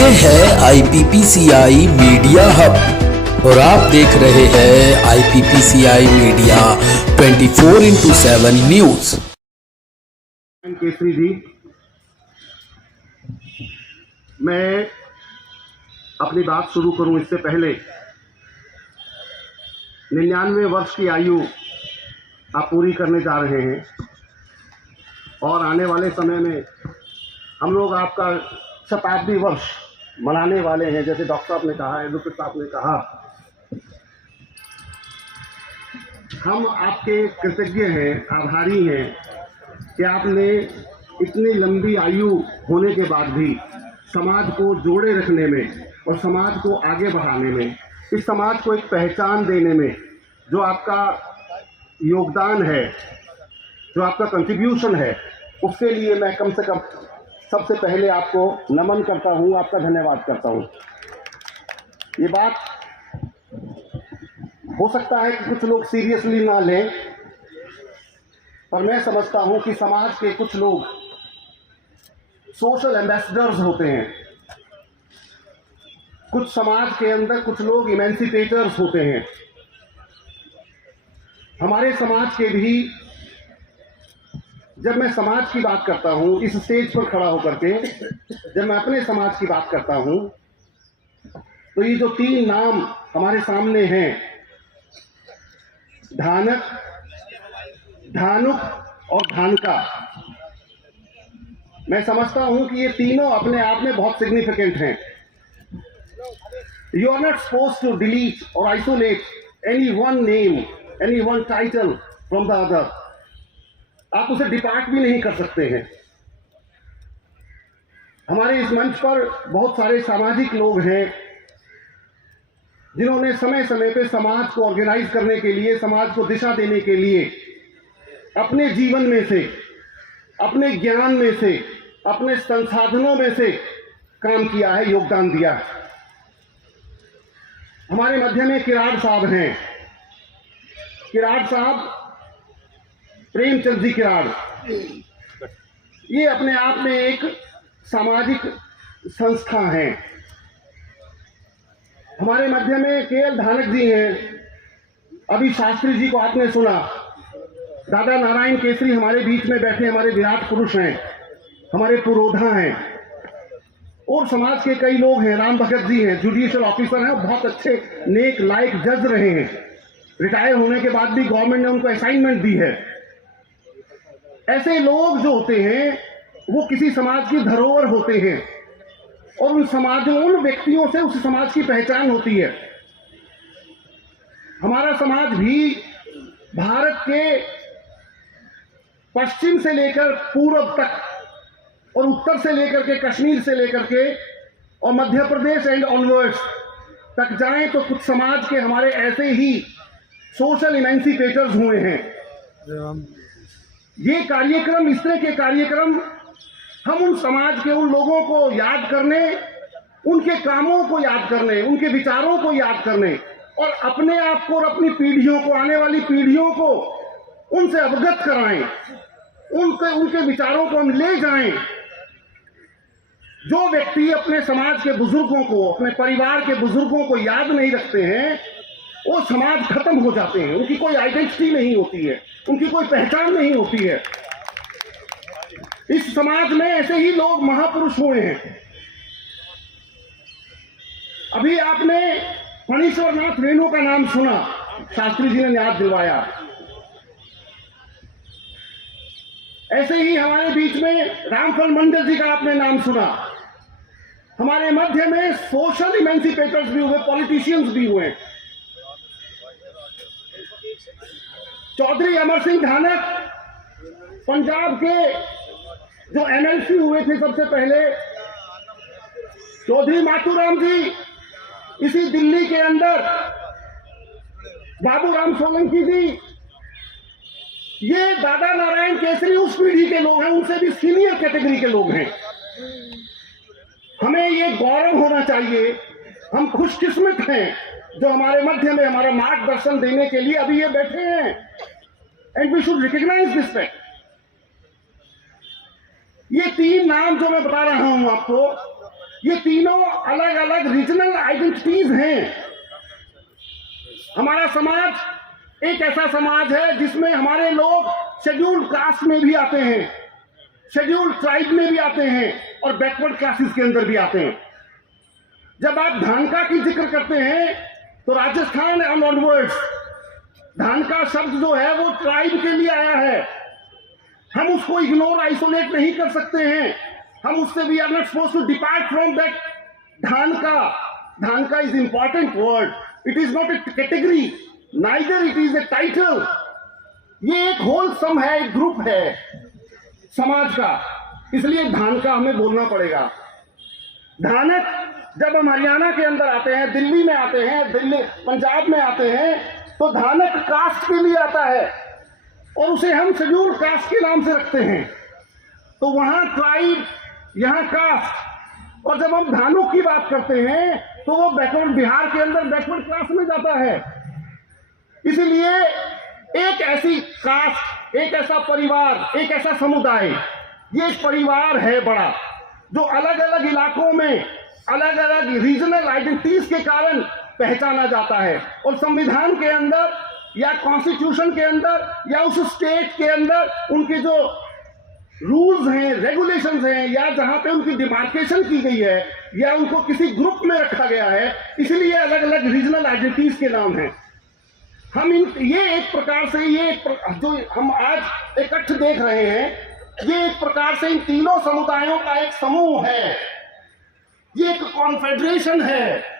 ये है IPPCI media hub और आप देख रहे हैं IPPCI मीडिया 24/7 न्यूज। केसरी जी, मैं अपनी बात शुरू करूं इससे पहले 99 वर्ष की आयु आप पूरी करने जा रहे हैं और आने वाले समय में हम लोग आपका शताब्दी वर्ष मनाने वाले हैं। जैसे डॉक्टर साहब ने कहा, एडवोकेट साहब ने कहा, हम आपके कृतज्ञ हैं, आभारी हैं कि आपने इतनी लंबी आयु होने के बाद भी समाज को जोड़े रखने में और समाज को आगे बढ़ाने में, इस समाज को एक पहचान देने में जो आपका योगदान है, जो आपका कंट्रीब्यूशन है, उसके लिए मैं कम से कम सबसे पहले आपको नमन करता हूं, आपका धन्यवाद करता हूं। ये बात हो सकता है कि कुछ लोग सीरियसली ना लें, पर मैं समझता हूं कि समाज के कुछ लोग सोशल एम्बेसडर्स होते हैं, कुछ समाज के अंदर कुछ लोग इमेंसिपेटर्स होते हैं। हमारे समाज के भी, जब मैं समाज की बात करता हूं इस स्टेज पर खड़ा होकर के, जब मैं अपने समाज की बात करता हूं, तो ये जो तीन नाम हमारे सामने हैं, धानक, धानुक और धानका, मैं समझता हूं कि ये तीनों अपने आप में बहुत सिग्निफिकेंट हैं। You are not supposed to delete और isolate any one name, any one title from the other. आप उसे डिपार्ट भी नहीं कर सकते हैं। हमारे इस मंच पर बहुत सारे सामाजिक लोग हैं जिन्होंने समय समय पे समाज को ऑर्गेनाइज करने के लिए, समाज को दिशा देने के लिए अपने जीवन में से, अपने ज्ञान में से, अपने संसाधनों में से काम किया है, योगदान दिया है। हमारे मध्य में किराड़ साहब हैं। किराड़ साहब प्रेमचंद जी किराड़, ये अपने आप में एक सामाजिक संस्था है। हमारे मध्य में KL धानक जी हैं। अभी शास्त्री जी को आपने सुना। दादा नारायण केसरी हमारे बीच में बैठे हमारे विराट पुरुष हैं, हमारे पुरोधा हैं। और समाज के कई लोग हैं। राम भगत जी हैं, जुडिशियल ऑफिसर हैं, बहुत अच्छे नेक लायक जज रहे हैं। रिटायर होने के बाद भी गवर्नमेंट ने उनको असाइनमेंट दी है। ऐसे लोग जो होते हैं वो किसी समाज की धरोहर होते हैं और उन व्यक्तियों से उस समाज की पहचान होती है। हमारा समाज भी भारत के पश्चिम से लेकर पूर्व तक और उत्तर से लेकर के, कश्मीर से लेकर के और मध्य प्रदेश एंड ऑनवर्ड्स तक जाएं तो कुछ समाज के हमारे ऐसे ही सोशल इमेंसिपेटर्स हुए हैं। ये कार्यक्रम, इस तरह के कार्यक्रम हम उन समाज के उन लोगों को याद करने, उनके कामों को याद करने, उनके विचारों को याद करने और अपने आप को और अपनी पीढ़ियों को, आने वाली पीढ़ियों को उनसे अवगत कराएं, उनके विचारों को हम ले जाएं। जो व्यक्ति अपने समाज के बुजुर्गों को, अपने परिवार के बुजुर्गों को याद नहीं रखते हैं, वो समाज खत्म हो जाते हैं। उनकी कोई आइडेंटिटी नहीं होती है, उनकी कोई पहचान नहीं होती है। इस समाज में ऐसे ही लोग महापुरुष हुए हैं। अभी आपने फणीश्वरनाथ रेणु का नाम सुना, शास्त्री जी ने याद दिलवाया। ऐसे ही हमारे बीच में रामफल मंडल जी का आपने नाम सुना। हमारे मध्य में सोशल इमेंसिपेटर्स भी हुए, पॉलिटिशियंस भी हुए। चौधरी अमर सिंह धानक पंजाब के जो MLC हुए थे सबसे पहले, चौधरी माथुराम जी इसी दिल्ली के अंदर, बाबूराम सोलंकी जी, ये दादा नारायण केसरी उस पीढ़ी के लोग हैं, उनसे भी सीनियर कैटेगरी के लोग हैं। हमें ये गौरव होना चाहिए, हम खुशकिस्मत हैं जो हमारे मध्य में हमारा मार्गदर्शन देने के लिए अभी ये बैठे हैं। And we should recognise this fact. ये तीन नाम जो मैं बता रहा हूं आपको, ये तीनों अलग अलग रीजनल आइडेंटिटीज हैं। हमारा समाज एक ऐसा समाज है जिसमें हमारे लोग शेड्यूल्ड कास्ट में भी आते हैं, शेड्यूल्ड ट्राइब में भी आते हैं और बैकवर्ड क्लासेस के अंदर भी आते हैं। जब आप धानका की जिक्र करते हैं तो राजस्थान एंड ऑनवर्ड्स धानका शब्द जो है वो ट्राइब के लिए आया है। हम उसको इग्नोर आइसोलेट नहीं कर सकते हैं। हम उससे we are not supposed to depart from that Dhanka. Dhanka is important word, it is not a category, neither it is a title. ये एक होलसम है, एक ग्रुप है समाज का, इसलिए धानका हमें बोलना पड़ेगा। धानक जब हम हरियाणा के अंदर आते हैं, दिल्ली में आते हैं, दिल्ली पंजाब में आते हैं, तो धानक कास्ट के लिए आता है और उसे हम शेड्यूल्ड कास्ट के नाम से रखते हैं। तो वहां ट्राइब, यहाँ कास्ट। और जब हम धानुक की बात करते हैं तो वो बैकवर्ड, बिहार के अंदर बैकवर्ड क्लास में जाता है। इसीलिए एक ऐसी कास्ट, एक ऐसा परिवार, एक ऐसा समुदाय, ये एक परिवार है बड़ा, जो अलग अलग इलाकों में अलग अलग रीजनल आइडेंटिटीज के कारण पहचाना जाता है। और संविधान के अंदर या कॉन्स्टिट्यूशन के अंदर या उस स्टेट के अंदर उनके जो रूल्स हैं, रेगुलेशंस हैं, या जहां पे उनकी डिमार्केशन की गई है या उनको किसी ग्रुप में रखा गया है, इसलिए अलग अलग रीजनल आइडेंटिटीज के नाम हैं। हम ये एक प्रकार से जो हम आज इकट्ठ देख रहे हैं, ये एक प्रकार से इन तीनों समुदायों का एक समूह है। ये एक कॉन्फेडरेशन है।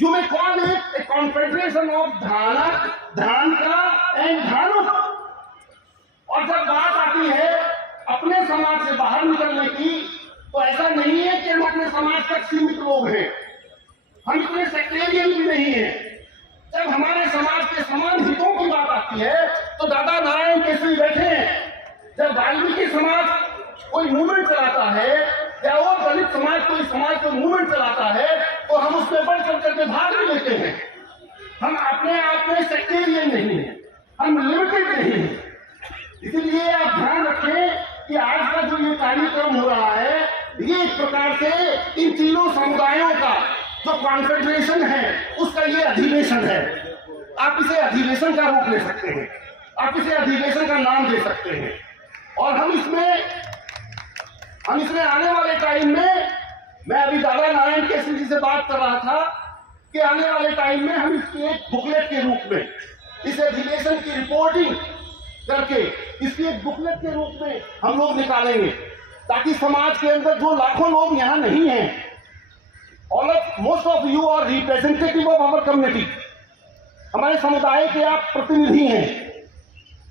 You may call it a confederation of Dhanak, Dhanka and Dhanuk. और जब बात आती है अपने समाज से बाहर निकलने की, तो ऐसा नहीं है कि हम अपने समाज तक सीमित लोग हैं, हम इतने सेक्टेरियन भी नहीं हैं। जब हमारे समाज के समान हितों की बात आती है तो दादा नारायण केसरी बैठे हैं। जब वाल्मीकि समाज कोई मूवमेंट चलाता है या वो दलित समाज कोई मूवमेंट चलाता है तो हम उसमें बढ़ चढ़ करके भाग भी लेते हैं। हम अपने आप में सेक्टेरियन नहीं है, हम लिमिटेड नहीं है। इसलिए आप ध्यान रखें कि आज का जो ये कार्यक्रम हो रहा है, ये एक प्रकार से इन तीनों समुदायों का जो कॉन्फेडरेशन है उसका ये अधिवेशन है। आप इसे अधिवेशन का रूप ले सकते हैं, आप इसे अधिवेशन का नाम दे सकते हैं। और हम इसमें आने वाले टाइम में, मैं अभी दादा नारायण केसरी जी से बात कर रहा था कि आने वाले टाइम में हम इसकी एक बुकलेट के रूप में, इस अधिवेशन की रिपोर्टिंग करके इसकी एक बुकलेट के रूप में हम लोग निकालेंगे, ताकि समाज के अंदर जो लाखों लोग यहाँ नहीं हैं, most of you are representative of our community, हमारे समुदाय के आप प्रतिनिधि हैं,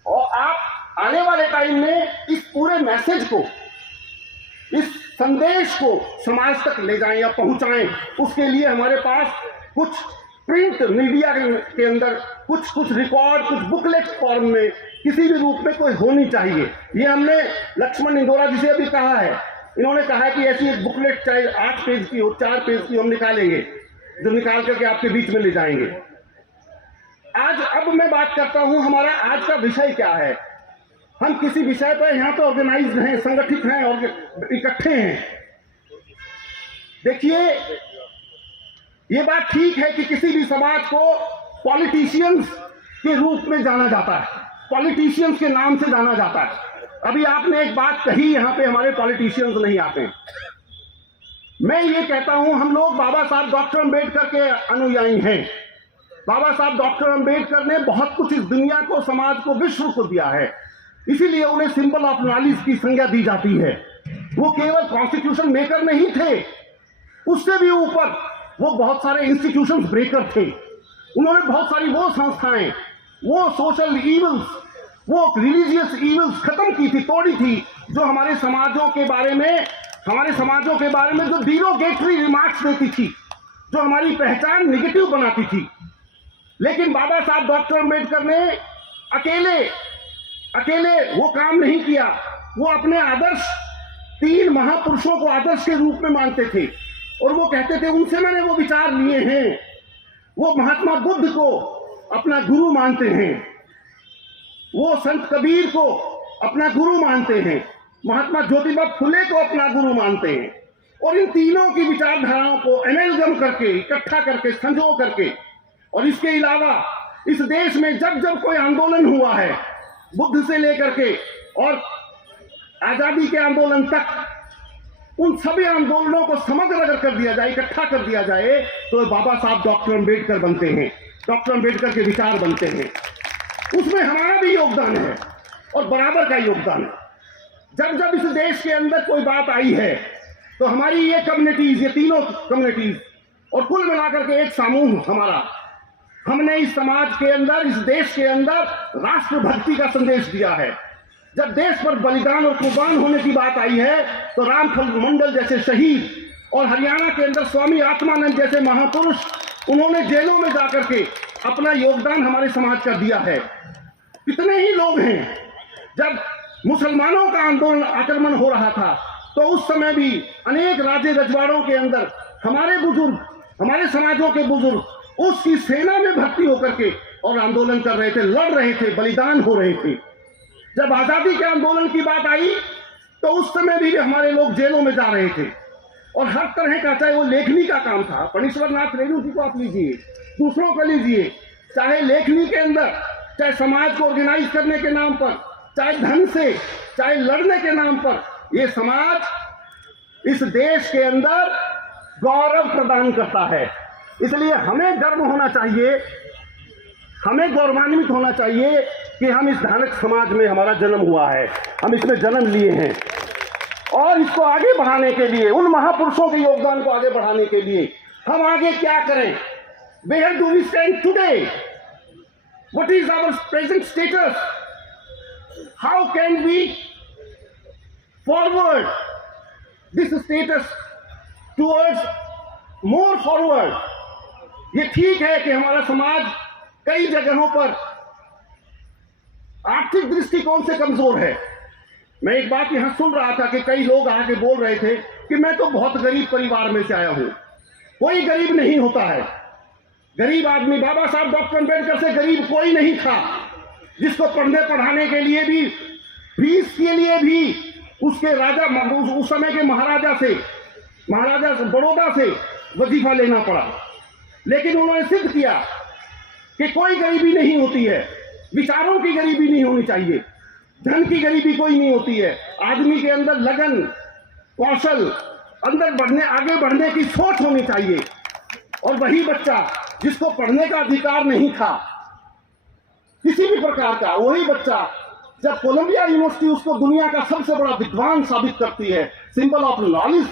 और आप आने वाले टाइम में इस पूरे मैसेज को, इस संदेश को समाज तक ले जाएं या पहुंचाएं। उसके लिए हमारे पास कुछ प्रिंट मीडिया के अंदर कुछ रिकॉर्ड, कुछ बुकलेट फॉर्म में किसी भी रूप में कोई होनी चाहिए। ये हमने लक्ष्मण इंदौरा जी से अभी कहा है, इन्होंने कहा है कि ऐसी एक बुकलेट चाहे 8 पेज की हो, 4 पेज की, हम निकालेंगे, जो निकाल करके आपके बीच में ले जाएंगे। अब मैं बात करता हूं हमारा आज का विषय क्या है। हम किसी विषय पर यहाँ पे ऑर्गेनाइज्ड हैं, संगठित हैं और इकट्ठे हैं। देखिए, ये बात ठीक है कि किसी भी समाज को पॉलिटिशियंस के रूप में जाना जाता है, पॉलिटिशियंस के नाम से जाना जाता है। अभी आपने एक बात कही, यहाँ पे हमारे पॉलिटिशियंस नहीं आते हैं। मैं ये कहता हूं, हम लोग बाबा साहब डॉक्टर अंबेडकर के अनुयायी हैं। बाबा साहब डॉक्टर अंबेडकर ने बहुत कुछ इस दुनिया को, समाज को, विश्व को दिया है, इसीलिए उन्हें सिंबल ऑफ नॉलेज की संज्ञा दी जाती है। वो केवल कॉन्स्टिट्यूशन मेकर नहीं थे, उससे भी ऊपर वो बहुत सारे इंस्टीट्यूशंस ब्रेकर थे। उन्होंने बहुत सारी वो संस्थाएं, वो सोशल इवल्स, वो रिलीजियस इवल्स खत्म की थी, तोड़ी थी, जो हमारे समाजों के बारे में जो डिरोगेटरी रिमार्क्स देती थी, जो हमारी पहचान निगेटिव बनाती थी। लेकिन बाबा साहब डॉक्टर अंबेडकर ने अकेले वो काम नहीं किया। वो अपने आदर्श, 3 महापुरुषों को आदर्श के रूप में मानते थे और वो कहते थे उनसे मैंने वो विचार लिए हैं। वो महात्मा बुद्ध को अपना गुरु मानते हैं, वो संत कबीर को अपना गुरु मानते हैं, महात्मा ज्योतिबा फुले को अपना गुरु मानते हैं। और इन तीनों की विचारधाराओं को एमेलगम करके, इकट्ठा करके, संजो करके, और इसके अलावा इस देश में जब जब कोई आंदोलन हुआ है, बुद्ध से लेकर के और आजादी के आंदोलन तक, उन सभी आंदोलनों को समग्र अगर कर दिया जाए, इकट्ठा कर दिया जाए, तो बाबा साहब डॉक्टर अंबेडकर बनते हैं, डॉक्टर अंबेडकर के विचार बनते हैं। उसमें हमारा भी योगदान है और बराबर का योगदान है। जब जब इस देश के अंदर कोई बात आई है, तो हमारी ये कम्युनिटीज, ये तीनों कम्युनिटीज और कुल मिलाकर के एक समूह हमारा, हमने इस समाज के अंदर, इस देश के अंदर राष्ट्रभक्ति का संदेश दिया है। जब देश पर बलिदान और कुर्बान होने की बात आई है, तो रामफल मंडल जैसे शहीद और हरियाणा के अंदर स्वामी आत्मानंद जैसे महापुरुष, उन्होंने जेलों में जाकर के अपना योगदान हमारे समाज का दिया है। कितने ही लोग हैं, जब मुसलमानों का आंदोलन, आक्रमण हो रहा था, तो उस समय भी अनेक राज्य रजवाड़ों के अंदर हमारे बुजुर्ग, हमारे समाजों के बुजुर्ग उसकी सेना में भर्ती होकर के और आंदोलन कर रहे थे, लड़ रहे थे, बलिदान हो रहे थे। जब आजादी के आंदोलन की बात आई, तो उस समय भी हमारे लोग जेलों में जा रहे थे और हर तरह का, चाहे वो लेखनी का काम था, फणीश्वर नाथ रेणु जी को आप लीजिए, दूसरों को लीजिए, चाहे लेखनी के अंदर, चाहे समाज को ऑर्गेनाइज करने के नाम पर, चाहे धन से, चाहे लड़ने के नाम पर, ये समाज इस देश के अंदर गौरव प्रदान करता है। इसलिए हमें गर्व होना चाहिए, हमें गौरवान्वित होना चाहिए कि हम इस धानक समाज में हमारा जन्म हुआ है, हम इसमें जन्म लिए हैं। और इसको आगे बढ़ाने के लिए, उन महापुरुषों के योगदान को आगे बढ़ाने के लिए हम आगे क्या करें? Where do we stand today? What is our present status? How can we forward this status towards more forward? ये ठीक है कि हमारा समाज कई जगहों पर आर्थिक दृष्टिकोण से कमजोर है। मैं एक बात यहां सुन रहा था कि कई लोग आके बोल रहे थे कि मैं तो बहुत गरीब परिवार में से आया हूं। कोई गरीब नहीं होता है, गरीब आदमी, बाबा साहब डॉक्टर अंबेडकर से गरीब कोई नहीं था। जिसको पढ़ने पढ़ाने के लिए भी, फीस के लिए भी उसके राजा, उस समय के महाराजा बड़ौदा से वजीफा लेना पड़ा। लेकिन उन्होंने सिद्ध किया कि कोई गरीबी नहीं होती है, विचारों की गरीबी नहीं होनी चाहिए, धन की गरीबी कोई नहीं होती है। आदमी के अंदर लगन, कौशल, अंदर बढ़ने, आगे बढ़ने की सोच होनी चाहिए। और वही बच्चा जिसको पढ़ने का अधिकार नहीं था किसी भी प्रकार का, वही बच्चा जब कोलंबिया यूनिवर्सिटी उसको दुनिया का सबसे बड़ा विद्वान साबित करती है, सिंबल ऑफ नॉलेज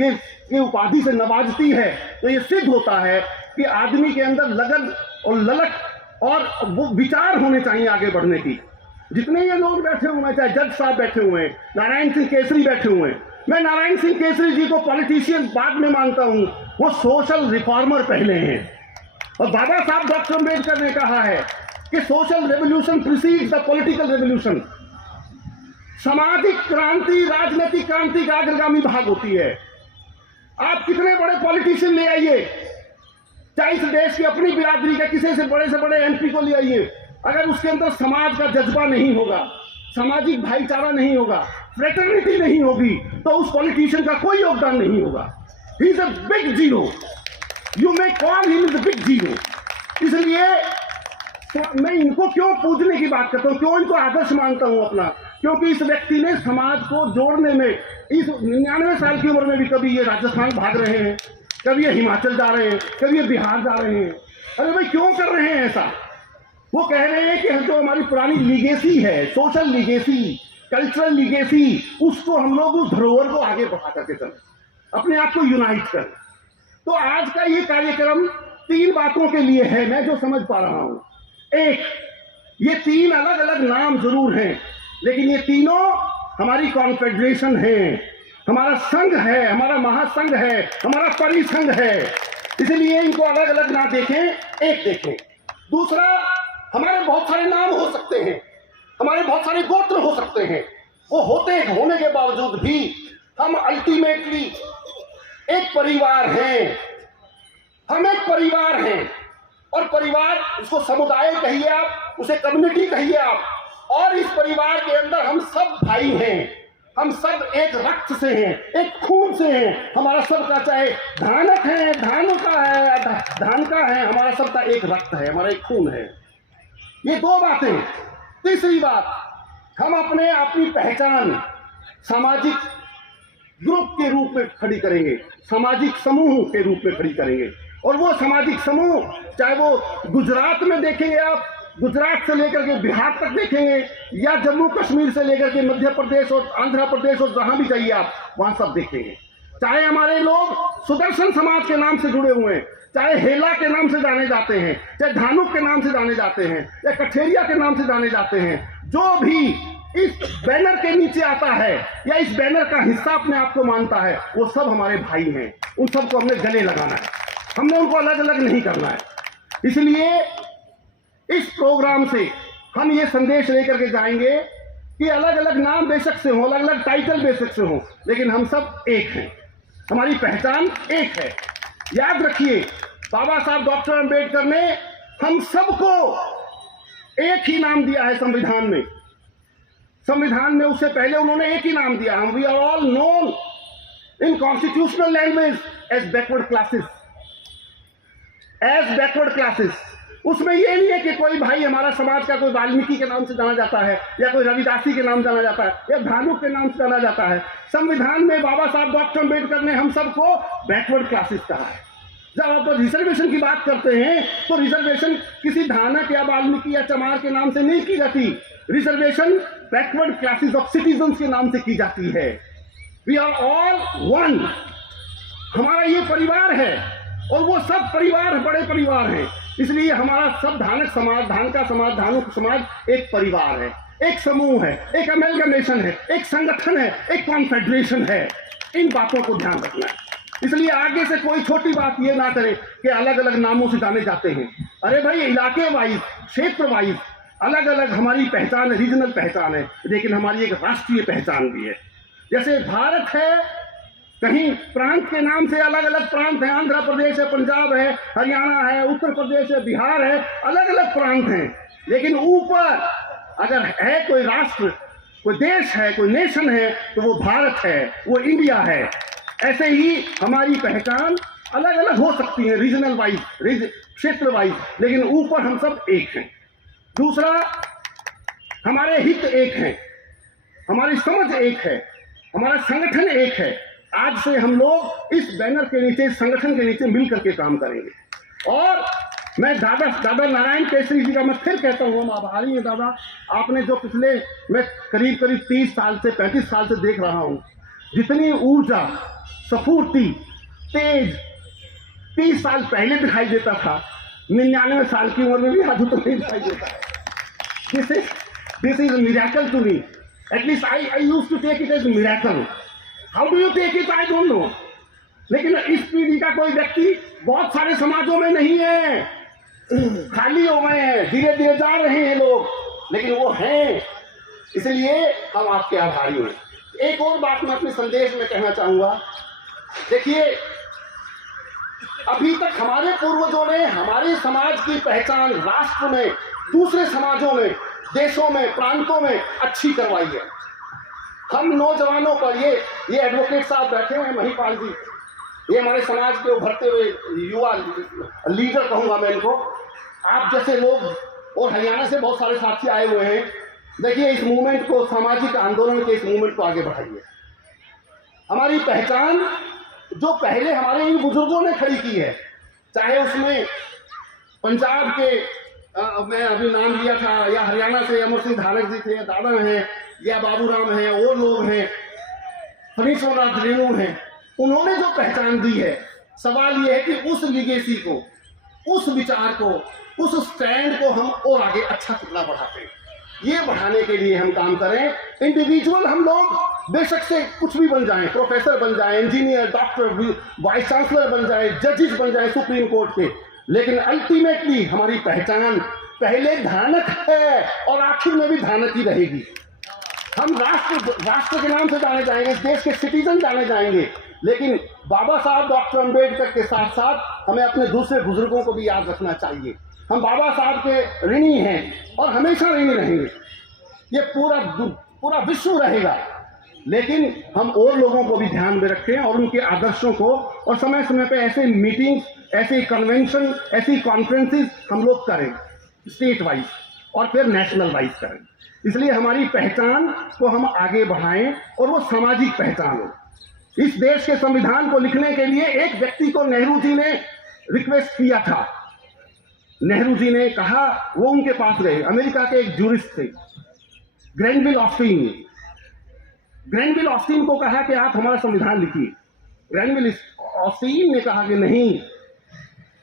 के उपाधि से नवाजती है, तो ये सिद्ध होता है कि आदमी के अंदर लगन और ललक और वो विचार होने चाहिए आगे बढ़ने की। जितने ये लोग बैठे हुए हैं, चाहे जज साहब बैठे हुए हैं, नारायण सिंह केसरी बैठे हुए हैं, मैं नारायण सिंह केसरी जी को पॉलिटिशियन बाद में मानता हूं, वो सोशल रिफॉर्मर पहले हैं। और बाबा साहब डॉक्टर अंबेडकर ने कहा है कि social revolution precedes the political revolution. सामाजिक क्रांति राजनीतिक क्रांति का अग्रगामी भाग होती है। आप कितने बड़े पॉलिटिशियन ले आइए, चाहे इस देश की अपनी बिरादरी के किसी से बड़े एमपी को ले आइए, अगर उसके अंदर समाज का जज्बा नहीं होगा, सामाजिक भाईचारा नहीं होगा, फ्रेटर्निटी नहीं होगी, तो उस पॉलिटिशियन का कोई योगदान नहीं होगा। He is a big zero, you may call him is a big zero. इसलिए मैं इनको क्यों पूजने की बात करता हूं, क्यों इनको आदर्श मानता हूं अपना, क्योंकि इस व्यक्ति ने समाज को जोड़ने में, इस 99 साल की उम्र में भी कभी ये राजस्थान भाग रहे हैं, कभी ये हिमाचल जा रहे हैं, कभी ये बिहार जा रहे हैं। अरे भाई क्यों कर रहे हैं ऐसा? वो कह रहे हैं कि जो हमारी पुरानी लीगेसी है, सोशल लीगेसी, कल्चरल लीगेसी, उसको हम लोग उस धरोहर को आगे बढ़ा करके चलें, अपने आप को यूनाइट करें। तो आज का ये कार्यक्रम 3 बातों के लिए है, मैं जो समझ पा रहा हूं। एक, ये 3 अलग अलग नाम जरूर हैं, लेकिन ये तीनों हमारी कॉन्फेडरेशन है, हमारा संघ है, हमारा महासंघ है, हमारा परिसंघ है। इसलिए इनको अलग अलग ना देखें, एक देखें। दूसरा, हमारे बहुत सारे नाम हो सकते हैं, हमारे बहुत सारे गोत्र हो सकते हैं, वो होने के बावजूद भी हम अल्टीमेटली एक परिवार हैं। हम एक परिवार हैं, और परिवार, उसको समुदाय कहिए आप, उसे कम्युनिटी कहिए आप, और इस परिवार के अंदर हम सब भाई हैं। हम सब एक रक्त से हैं, एक खून से हैं। हमारा सबका चाहे धानक है, धान का है, हमारा सबका एक रक्त है, हमारा एक खून है। ये दो बातें। तीसरी बात, हम अपनी पहचान सामाजिक ग्रुप के रूप में खड़ी करेंगे, सामाजिक समूह के रूप में खड़ी करेंगे। और वो सामाजिक समूह, चाहे वो गुजरात में देखेंगे आप, गुजरात से लेकर के बिहार तक देखेंगे, या जम्मू कश्मीर से लेकर के मध्य प्रदेश और आंध्र प्रदेश और जहां भी जाइए आप, वहां सब देखेंगे। चाहे हमारे लोग सुदर्शन समाज के नाम से जुड़े हुए हैं, चाहे हेला के नाम से जाने जाते हैं, चाहे धानुक के नाम से जाने जाते हैं, या कठेरिया के नाम से जाने जाते हैं, जो भी इस बैनर के नीचे आता है या इस बैनर का हिस्सा अपने आप को मानता है, वो सब हमारे भाई हैं। उन सबको हमने गले लगाना है, हमने उनको अलग अलग नहीं करना है। इसलिए इस प्रोग्राम से हम ये संदेश लेकर के जाएंगे कि अलग अलग नाम बेशक से हो, अलग अलग टाइटल बेशक से हो, लेकिन हम सब एक हैं, हमारी पहचान एक है। याद रखिए, बाबा साहब डॉक्टर अंबेडकर ने हम सबको एक ही नाम दिया है संविधान में। संविधान में उससे पहले उन्होंने एक ही नाम दिया, we are all known in constitutional language as backward classes, as backward classes. उसमें ये नहीं है कि कोई भाई हमारा समाज का कोई वाल्मीकि के नाम से जाना जाता है, या कोई रविदासी के नाम जाना जाता है, या धानुक के नाम से जाना जाता है। संविधान में बाबा साहब डॉक्टर अंबेडकर ने हम सबको बैकवर्ड क्लासेस कहा है। जब आप रिजर्वेशन की बात करते हैं तो रिजर्वेशन किसी धानक या वाल्मीकि या चमार के नाम से नहीं की जाती, reservation backward classes of citizens के नाम से की जाती है। वी आर ऑल वन, हमारा ये परिवार है और वो सब परिवार बड़े परिवार हैं। इसलिए हमारा सब धानक समाज, धान का समाज, धानुक समाज एक परिवार है, एक समूह है, एक अमेलगमेशन है, एक संगठन है, एक कॉन्फेडरेशन है। इन बातों को ध्यान रखना है। इसलिए आगे से कोई छोटी बात ये ना करे कि अलग अलग नामों से जाने जाते हैं। अरे भाई, इलाके वाइज, क्षेत्र वाइज अलग अलग हमारी पहचान है, रीजनल पहचान है, लेकिन हमारी एक राष्ट्रीय पहचान भी है। जैसे भारत है, कहीं प्रांत के नाम से अलग अलग प्रांत हैं, आंध्र प्रदेश है, पंजाब है, हरियाणा है, उत्तर प्रदेश है, बिहार है, अलग अलग प्रांत हैं। लेकिन ऊपर अगर है कोई राष्ट्र, कोई देश है, कोई नेशन है, तो वो भारत है, वो इंडिया है। ऐसे ही हमारी पहचान अलग अलग हो सकती है, रीजनल वाइज, क्षेत्र वाइज, लेकिन ऊपर हम सब एक हैं। दूसरा, हमारे हित एक हैं, हमारी समझ एक है, हमारा संगठन एक है। आज से हम लोग इस बैनर के नीचे, इस संगठन के नीचे मिल करके काम करेंगे। और मैं दादा नारायण केसरी जी का मैं फिर कहता हूँ, हम आभारी हैं दादा। आपने जो पिछले मैं करीब 30 साल से 35 साल से देख रहा हूँ, जितनी ऊर्जा, स्फूर्ति, तेज 30 साल पहले दिखाई देता था, 99 साल की उम्र में भी आज तो नहीं दिखाई देता है। This is a miracle to me. At least I used to take it as a miracle. How do you take it? I don't know. लेकिन इस पीढ़ी का कोई व्यक्ति बहुत सारे समाजों में नहीं है, खाली हो गए हैं, धीरे धीरे जा रहे हैं लोग, लेकिन वो हैं। इसलिए हम आपके आभारी हैं। एक और बात मैं अपने संदेश में कहना चाहूंगा। देखिए, अभी तक हमारे पूर्वजों ने हमारे समाज की पहचान राष्ट्र में, दूसरे समाजों में, देशों में, प्रांतों में अच्छी करवाई है। हम नौजवानों पर, ये एडवोकेट साहब बैठे हैं, महिपाल जी, ये हमारे समाज के उभरते हुए युवा लीडर कहूंगा मैं इनको। आप जैसे लोग और हरियाणा से बहुत सारे साथी आए हुए हैं। देखिए, इस मूवमेंट को, सामाजिक आंदोलन के इस मूवमेंट को आगे बढ़ाइए। हमारी पहचान जो पहले हमारे इन बुजुर्गों ने खड़ी की है, चाहे उसमें पंजाब के मैं अभी नाम लिया था, या हरियाणा से अमर सिंह धानक जी थे, दादा हैं, या बाबूराम हैं, और लोग हैं, फणीश्वरनाथ रेणु हैं, उन्होंने जो पहचान दी है। सवाल ये है कि उस लीगेसी को, उस विचार को, उस स्टैंड को हम और आगे अच्छा कितना बढ़ाते हैं। ये बढ़ाने के लिए हम काम करें। इंडिविजुअल हम लोग बेशक से कुछ भी बन जाएं, प्रोफेसर बन जाएं, इंजीनियर, डॉक्टर, वाइस चांसलर बन जाएं, जजेस बन जाएं सुप्रीम कोर्ट के, लेकिन अल्टीमेटली हमारी पहचान पहले धानक है और आखिर में भी धानक ही रहेगी। हम राष्ट्र के नाम से जाने जाएंगे, देश के सिटीजन जाने जाएंगे, लेकिन बाबा साहब डॉक्टर अंबेडकर के साथ साथ हमें अपने दूसरे बुजुर्गों को भी याद रखना चाहिए। हम बाबा साहब के ऋणी हैं और हमेशा ऋणी रहेंगे। ये पूरा विश्व रहेगा लेकिन हम और लोगों को भी ध्यान में रखें और उनके आदर्शों को, और समय समय पे ऐसे मीटिंग्स, ऐसे कन्वेंशन, ऐसी कॉन्फ्रेंसेस हम लोग करें स्टेट वाइज और फिर नेशनल वाइज करें। इसलिए हमारी पहचान को हम आगे बढ़ाएं और वो सामाजिक पहचान हो। इस देश के संविधान को लिखने के लिए एक व्यक्ति को नेहरू जी ने रिक्वेस्ट किया था। नेहरू जी ने कहा, वो उनके पास गए, अमेरिका के एक जूरिस्ट थे ग्रैनविल ऑस्टिन। ग्रैनविल ऑस्टिन को कहा कि आप हमारा संविधान लिखिए। ग्रैनविल ऑस्टिन ने कहा कि नहीं,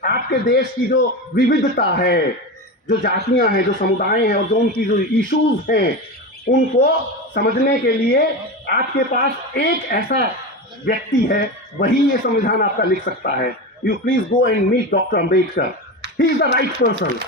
आपके देश की जो विविधता है, जो जातियां हैं, जो समुदाय हैं और जो उनकी जो इश्यूज हैं, उनको समझने के लिए आपके पास एक ऐसा व्यक्ति है, वही ये संविधान आपका लिख सकता है। You please go and meet doctor Ambedkar, he is the right person.